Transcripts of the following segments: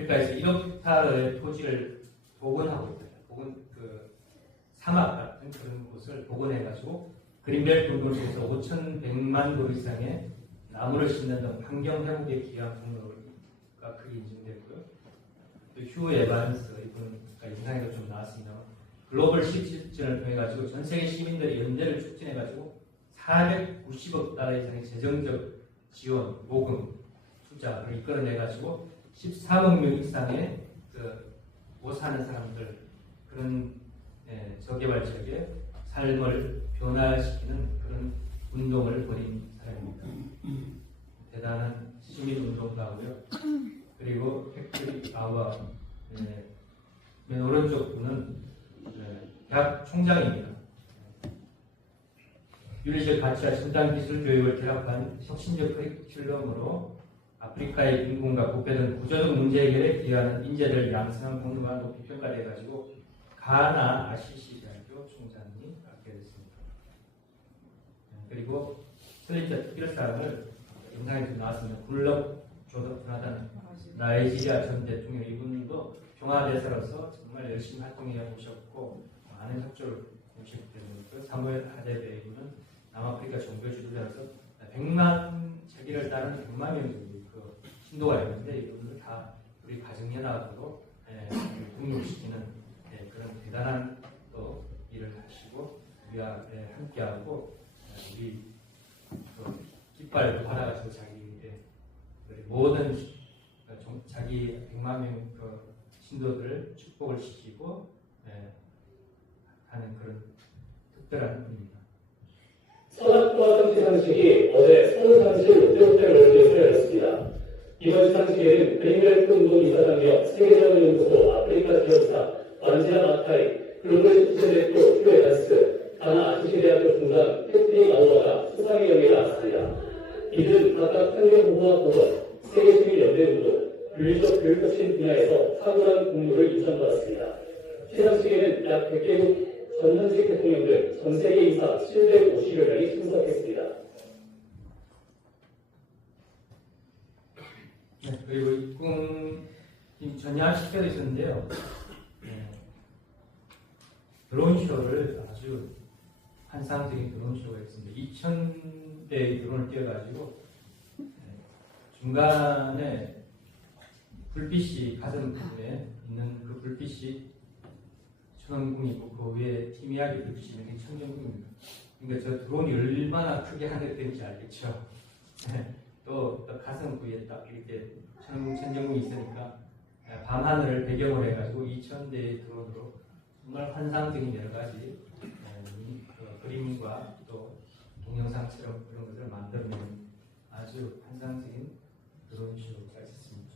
아프리카에서 1억 헥타르의 토지를 복원하고 있어요. 복원 그 사막 같은 그런 곳을 복원해가지고 그린벨트 운동을 통해서 5,100만 도 이상의 나무를 심는 등 환경 회복에 기여한 공로가 크게 인정되고요. 또휴 에반스 이분가 인상에도 좀 나왔습니다. 글로벌 시티즌을 통해 가지고 전 세계 시민들의 연대를 촉진해 가지고 490억 달러 이상의 재정적 지원, 모금, 투자를 이끌어내 가지고 13억 명 이상의 그 못 사는 사람들 그런 예, 저개발 지역의 삶을 변화시키는 그런 운동을 벌인 사람입니다. 대단한 시민 운동가고요. 그리고 팩트리 아와 예, 맨 오른쪽 분은 예, 대학 총장입니다. 윤리적 가치와 첨단 기술 교육을 결합한 혁신적 커리큘럼으로 아프리카의 빈곤과 부패 등 구조적 문제 해결에 기여하는 인재들 양성한 공로가 높이 평가돼가지고 가나 아시시 대학교 총장이 맡게 됐습니다. 네, 그리고 슬리터 특별상을 영상에 좀 나왔습니다. 굴럭 조던하단 나이지리아 전 대통령 이분도 평화대사로서 정말 열심히 활동해 오셨고 많은 협조를 해주셨기 때문에 그 사무엘 하데베 이분은 남아프리카 종교 지도자로서 100만 자기를 따르는 100만 명 정도 그 신도가 있는데 이분들 다 우리 가정연합으로 예, 등록시키는 예, 그런 대단한 또 일을 하시고 우리와 예, 함께하고 예, 우리 또 깃발도 받아가지고 자기 모든 그 종- 자기 100만 명그 신도들을 축복을 시키고 예, 하는 그런 특별한 분입니다. 선악과 상시 상식이 어제 서울상시 롯데호텔 월드에서 열렸습니다. 이번 시상식에는 그린벨트 운동 이사장이며 세계적인 연구소 아프리카 지원사 완지아 마타이 글로벌 시티즌 대표 휴 에반스 가나 아시시대학교 총장 패트릭 아우아가 수상의 영예를 받았습니다. 이들은 각각 환경보호와 보건, 세계시민연대운동, 윤리적 교육혁신 분야에서 탁월한 공로를 인정받았습니다. 시상식에는 약 100개국 전 현직 대통령들, 전 세계 인사 750여 명이 참석했습니다. 네, 그리고 입궁 전야 식대도 있었는데요. 네, 드론 쇼를 아주 환상적인 드론 쇼가 있습니다. 2,000대의 드론을 띄워가지고 네, 중간에 불빛이 가슴 부분에 있는 그 불빛이 천왕궁이고 그 위에 희미하게 빛이 있는 게 천정궁입니다. 그러니까 저 드론이 얼마나 크게 하늘된지 알겠죠. 네. 또, 또 가슴 부위에 딱 이렇게 천, 천정궁이 있으니까 예, 밤하늘을 배경으로 해가지고 2,000대의 드론으로 정말 환상적인 여러 가지 그 그림과 또 동영상처럼 그런 것을 만들어내는 아주 환상적인 드론 쇼가 있었습니다.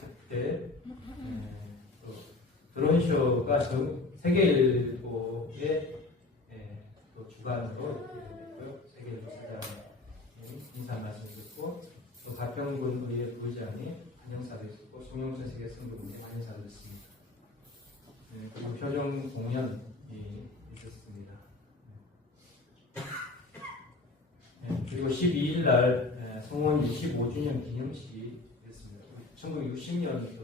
그때 예, 또 드론 쇼가 전 세계 일보의 예, 또 주관으로 이렇게 됐고요. 세계일보 사장 인사 말씀 듣고 또 가평군 의회 부의장이 한영사도 있었고 송영천 세계 선교군의 한영사도 있습니다. 네, 그리고 표정 공연이 있었습니다. 네, 그리고 12일 날 에, 성원 25주년 기념식이 있었습니다. 1960년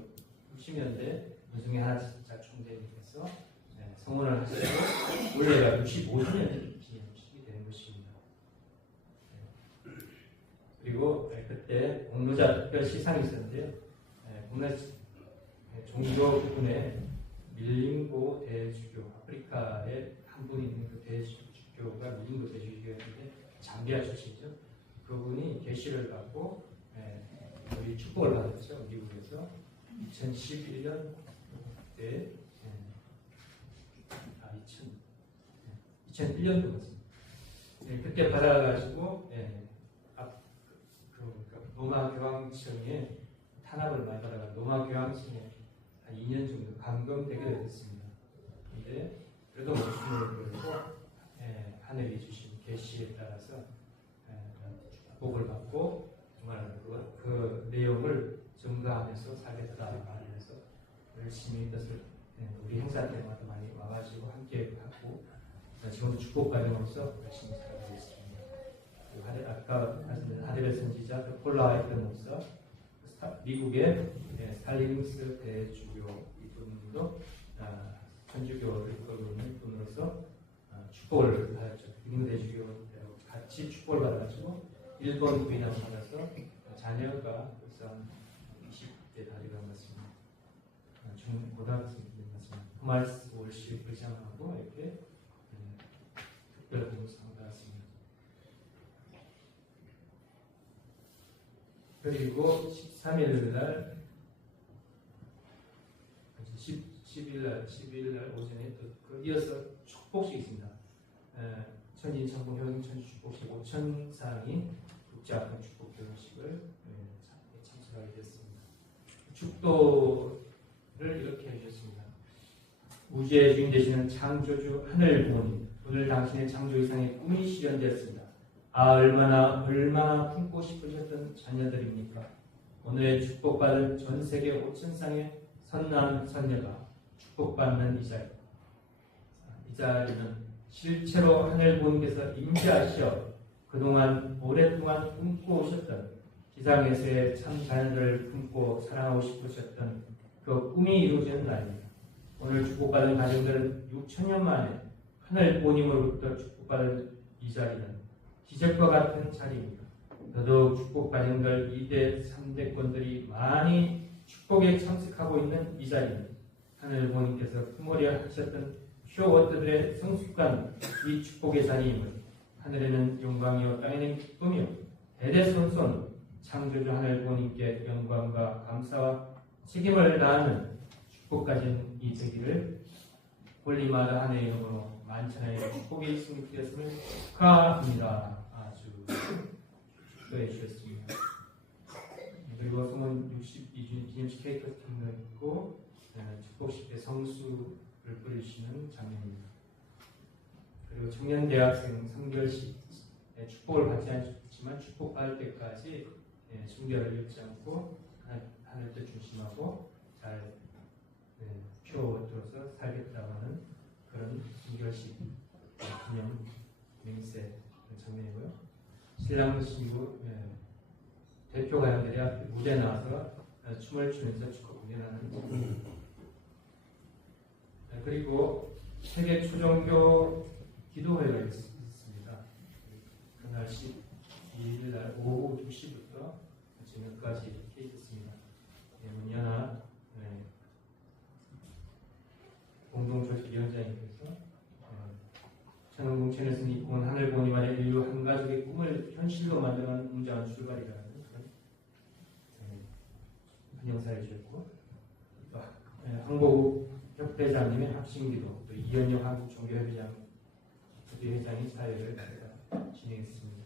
60년대 노승의 하나자 총재님께서 네, 성원을 하시고 올해가 65주년 기념식이 되는 것입니다. 그리고 네, 그때 공로자 특별 시상이 있었는데요. 네, 국내 네, 종교 부분에 밀림고 대주교 아프리카에 한 분이 있는 그 대주교가 밀림고 대주교였는데 잠비아 출신이죠. 그분이 계시를 받고 네, 우리 축복을 받았죠 미국에서 2011년 때 아, 2000, 2001년도 같습니다. 네, 그때 받아가지고 예, 앞, 노마 교황청에 탄압을 받아가 노마 교황청에 한 2년 정도 감금되게 됐습니다. 근데 그래도 목숨을 걸고 예, 하늘이 주신 계시에 따라서 예, 축복을 받고 정말 그, 그 내용을 증거하면서 살겠다 말하면서 열심히 뜻을 예, 우리 행사 때마다 많이 와가지고 함께 하고 지금도 축복 과정으로서 열심히 살고 있습니다. 아까 말씀드린 하데베 선지자 그 폴라 하이트 목사 사- 미국의 예, 살링스 대주교 이분도 아, 천주교를 있는 분으로서 아, 축복을 받았죠. 미국 대주교하고 같이 축복을 받아가지고 일본 부인을 받아서 자녀가 벌써 한 20대 다리가 맞습니다. 아, 중 고등학생 맞습니다. 토마스 월시 의장하고 이렇게 음, 특별 공상을 받았습니다. 그리고 13일 날 10, 10일 날 10일 날 오전에 또그 이어서 축복식이 있습니다. 에, 천진천공 효인 천주 축복식 5천 사랑이 국제학교 축복 결혼식을 참석하게 됐습니다. 축도를 이렇게 해주셨습니다. 우주의 주인 되시는 창조주 하늘 부모님, 오늘 당신의 창조 이상의 꿈이 실현되었습니다. 아 얼마나 얼마나 품고 싶으셨던 자녀들입니까? 오늘의 축복받을 전 세계 5천 쌍의 선남 선녀가 축복받는 이 자리. 이 자리는 실제로 하늘 부모님께서 임재하시어 그동안 오랫동안 꿈꿔 오셨던 기상에서의 참 자녀들을 품고 사랑하고 싶으셨던 그 꿈이 이루어지는 날입니다. 오늘 축복받은 가정들은 6천 년 만에 하늘 부모님으로부터 축복받은 이 자리는 기적과 같은 자리입니다. 더더욱 축복 가정들 2대, 3대권들이 많이 축복에 참석하고 있는 이 자리는 하늘 부모님께서 품으려 하셨던 퓨어워터들의 성숙한 이 축복의 자리임을 하늘에는 영광이요 땅에는 기쁨이요 대대손손 창조주 하늘 부모님께 영광과 감사와 책임을 다하는 축복 가진 이 되기를 홀리마다 하늘의 이름으로 축복의 있음이 되었음을 축하합니다. 아주 축도해 주셨습니다. 그리고 성원 62주년 기념식 케이크 같은 거 있고 어, 축복식 때 성수를 뿌리시는 장면입니다. 그리고 청년 대학생 성결식 예, 축복을 받지 않지만 축복받을 때까지 예, 순결을 잃지 않고 하늘을 중심하고 잘 예, 표들어서 살겠다고 하는 그런 순결식 기념 맹세 장면이고요. 신랑 신부 예, 대표 가요들이 앞에 무대 나와서 어, 춤을 추면서 축하 공연하는 네, 그리고 세계 초종교 기도회가 있, 있습니다. 그날 12일 날 오후 2시부터 저녁까지 이렇게 있습니다. 예, 문연아 네, 공동조직위원장님께서 어, 천원공천에서 이끈 하늘 보님 안에 인류 한 가족의 꿈을 현실로 만드는 웅장한 출발이라는 그런 네, 한영사를 주셨고 네, 한국 협회장님의 합심기도 또 이현영 한국 종교협의장 협의회장이 사회를 제가 진행했습니다.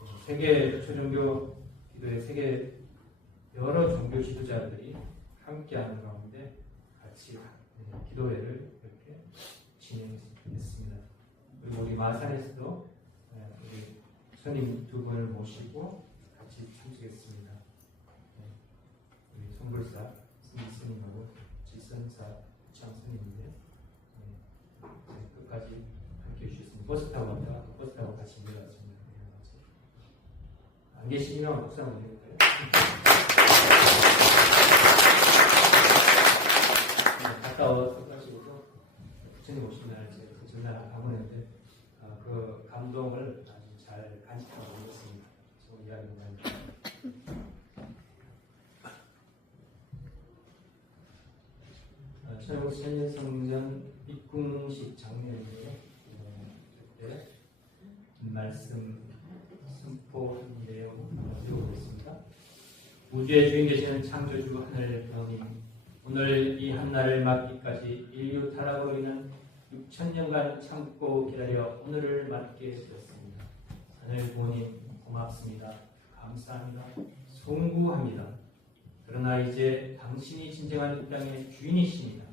어, 세계 초종교 기도회 세계 여러 종교 지도자들이 함께하는 가운데 같이 네, 기도회를 이렇게 진행했습니다. 그리고 우리 마산에서도 네, 우리 스님 두 분을 모시고 같이 참석했습니다. 네, 우리 송불사 스님 스님하고 지선사 참 스님인데 네, 이제 끝까지 함께 해주셨습니다. 버스 타고 왔다가 또 버스 타고 같이 내려왔습니다. 안 계시면 복사 한번? 네, 갔다 와서 가시고서 부처님 오신 날 제가 그 전날 아, 그 감동을 아주 잘 간직하고 있습니다. 좋은 이야기입니다. 아, 천국 천년성전 입궁식 장면인데요. 어, 그때 말씀 선포한 내용 드려보겠습니다. 우주의 주인 되시는 창조주 하늘 하나님 오늘 이 한날을 맞기까지 인류 타락으로 인한 6천년간 참고 기다려 오늘을 맞게 되었습니다. 하늘 부모님 고맙습니다. 감사합니다. 송구합니다. 그러나 이제 당신이 진정한 이 땅의 주인이십니다.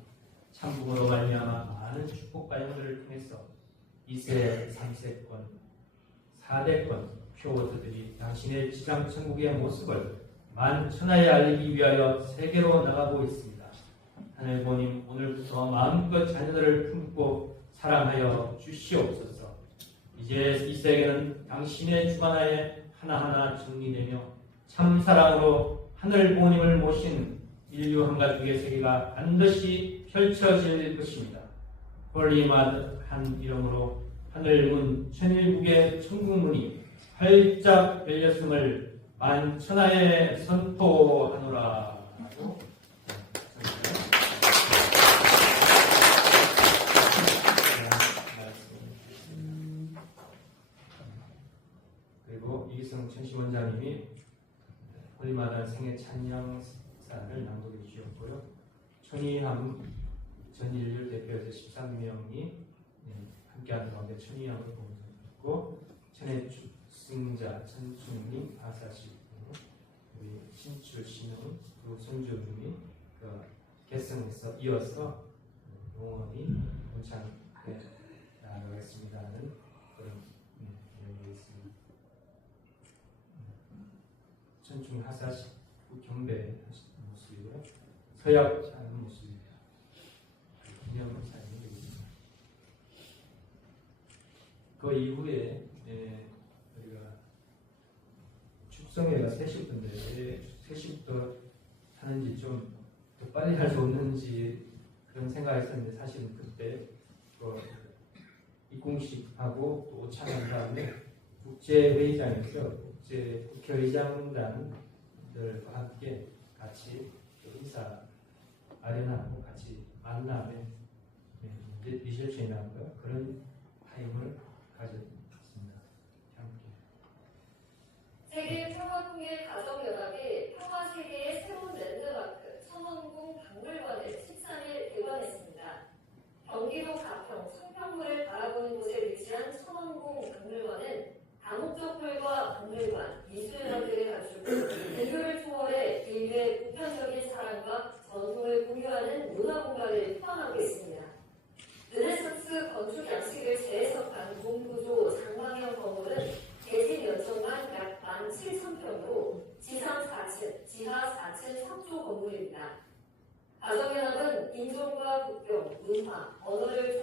참부모로 말미암아 많은 축복 가정들을 통해서 2세, 3세권, 4대권 표어들이 당신의 지상 천국의 모습을 만 천하에 알리기 위하여 세계로 나가고 있습니다. 하늘 부모님 오늘부터 마음껏 자녀들을 품고 사랑하여 주시옵소서. 이제 이 세계는 당신의 주관하에 하나하나 정리되며 참 사랑으로 하늘 부모님을 모신 인류 한 가족의 세계가 반드시 펼쳐질 것입니다. 홀리마드한 이름으로 하늘문 천일국의 천국문이 활짝 열렸음을 만천하에 선포하노라. 그리고 이기성 천시원장님이 홀리마다 생애 찬양사를 낭독해 주셨고요. 천이함 전인류 대표에서 13명이 함께하는 가운데 천이함을 보고 천의 승자 천충님 아사시 우리 신출 신은 그리고 손주님이 그 개성에서 이어서 용원이 본창에 나아가겠습니다 하는 그런 음, 내용이 있습니다. 하사시 경배하시는 모습이고요. 서약 하는 모습입니다. 기념을 사용이 되겠습니다. 그 이후에 예, 우리가 축성회가 3시부터인데 왜 3시부터 하는지 좀 더 빨리 할 수 없는지 그런 생각했었는데 사실은 그때 그 입공식하고 또 오찬한 다음에 국제회의장에서 국제 국회의장단들과 함께 같이 또 인사 마련하고 같이 만남에 네, 리셉션이라는 거 그런 타임을 가졌습니다. 함께. 세계 평화통일 가정연합이 평화세계의 새로운 랜드마크 천원궁 박물관을 13일 개관했습니다. 경기도 가평 청평구를 바라보는 곳에 위치한 천원궁 박물관은 다목적 홀과 박물관, 미술관들을 갖추고 인류를 초월해 인류의 보편적인 사랑과 전통을 공유하는 문화 공간을 포함하고 있습니다. 르네상스 건축 양식을 재해석한 동구조 장방형 건물은 대지 면적만 약 17,000평으로 지상 4층, 지하 4층 3조 건물입니다. 가정연합은 인종과 국경, 문화, 언어를